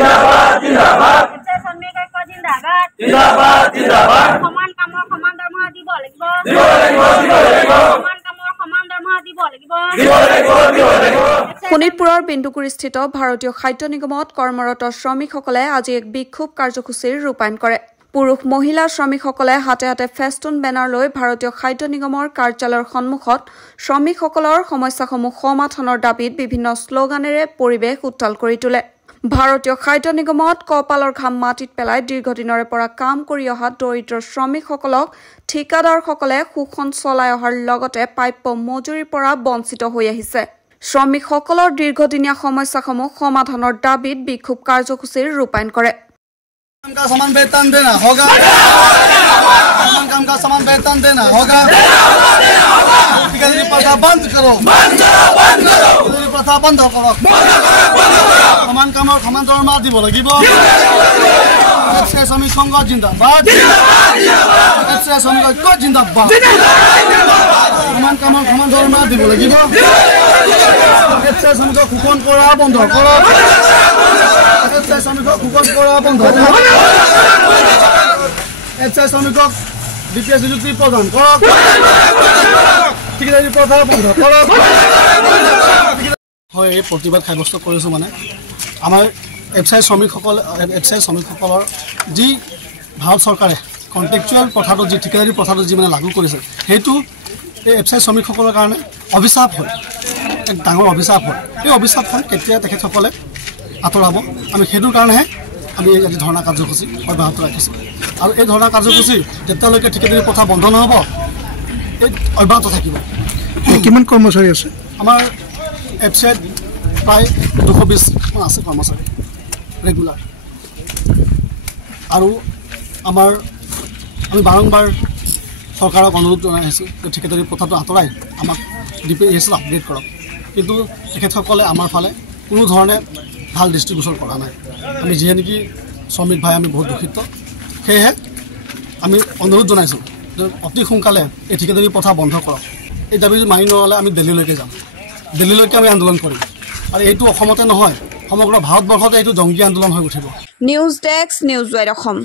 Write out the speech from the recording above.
জিন্দাবাদ জিন্দাবাদ শ্ৰমিক ঐক্য জিন্দাবাদ জিন্দাবাদ জিন্দাবাদ সমান কামৰ সমান দৰমহা দিব লাগিব দিব লাগিব দিব লাগিব সমান কামৰ সমান দৰমহা দিব লাগিব দিব লাগিব দিব লাগিব শোণিতপুৰৰ বিন্দুগুৰিস্থিত ভাৰতীয় খাদ্য নিগমত কৰ্মৰত শ্ৰমিকসকলে আজি এক বিক্ষোভ কাৰ্যসূচীৰ ৰূপায়ণ কৰে পুৰুষ মহিলা শ্ৰমিকসকলে হাতে হাতে ফেষ্টুন বেনাৰ লৈ ভাৰতীয় খাদ্য নিগমৰ কাৰ্যালয়ৰ সন্মুখত শ্ৰমিকসকলৰ সমস্যাসমূহ সমাধানৰ দাবীত বিভিন্ন শ্লোগানেৰে পৰিৱেশ উত্তাল কৰি তোলে ভাৰতীয় খাদ্য নিগমত কপালৰ ঘাম মাটিত পেলাই দীৰ্ঘদিনৰে পৰা কাম কৰি অহা দৰিদ্ৰ শ্ৰমিকসকলক ঠিকাদাৰসকলে শোষণ চলাই অহাৰ লগতে প্ৰাপ্য মজুৰিৰ পৰা বঞ্চিত হৈ আহিছে শ্ৰমিকসকলৰ দীৰ্ঘদিনীয়া সমস্যাসমূহ সমাধানৰ দাবীত বিক্ষোভ কাৰ্যসূচীৰ ৰূপায়ণ কৰে काम का समान वेतन देना होगा काम का समान वेतन देना होगा ठेकेदारी प्रथा बंद करो ठेकेदारी प्रथा बंद करो समान काम और समान दरमहा দিব লাগিব শ্রমিক সংঘ জিন্দাবাদ শ্রমিক ঐক্য জিন্দাবাদ সমান কাম और সমান দৰমহা দিব লাগিব শ্ৰমিকক শোষণ কৰা বন্ধ কৰক শ্ৰমিকক শোষণ কৰা বন্ধ কৰক শ্ৰমিকক বিপিএস নিযুক্তি প্ৰদান কৰক ঠিকাদাৰী প্ৰথা বন্ধ কৰক হয় এই প্ৰতিবাদ সাব্যস্ত কৰিছোঁ মানে আমাৰ এফচাই শ্ৰমিকসকলৰ যি ভাৰত চৰকাৰে কণ্টেকচুৱেল প্ৰথাটো যি ঠিকাদাৰী প্ৰথাটো যি মানে লাগু কৰিছে সেইটো এই এফচাই শ্ৰমিকসকলৰ কাৰণে অভিশাপ হয় এক ডাঙৰ অভিশাপ হয় এই অভিশাপখন কেতিয়া তেখেতসকলে আঁতৰাব আমি সেইটোৰ কাৰণেহে আমি আজি ধৰ্ণা কাৰ্যসূচী অব্যাহত ৰাখিছোঁ আৰু এই ধৰ্ণা কাৰ্যসূচী যেতিয়ালৈকে ঠিকাদাৰী প্ৰথা বন্ধ নহ'ব এই অব্যাহত থাকিব কিমান কৰ্মচাৰী আছে আমাৰ এফচাইত প্ৰায় 220 মান আছে কৰ্মচাৰী ৰেগুলাৰ আৰু আমি বাৰম্বাৰ চৰকাৰক অনুৰোধ জনাই আহিছোঁ যে ঠিকাদাৰী প্ৰথাটো আঁতৰাই আমাক ডিপিএছএল আপগ্ৰেড কৰক কিন্তু তেখেতসকলে আমাৰ ফালে কোনো ধৰণে ভাল দৃষ্টিগোচৰ কৰা নাই আমি যিহে নেকি শ্ৰমিক ভাই আমি বহুত দুখিত সেয়েহে আমি অনুৰোধ জনাইছোঁ যে অতি সোনকালে এই ঠিকাদাৰী প্ৰথা বন্ধ কৰক এই দাবী মানি নল'লে আমি দিল্লীলৈকে যাম দিল্লীলৈকে আমি আন্দোলন কৰিম আৰু এইটো অসমতে নহয় সমগ্ৰ ভাৰতবৰ্ষতে এইটো জংগী আন্দোলন হৈ উঠিব news desk news wide Assam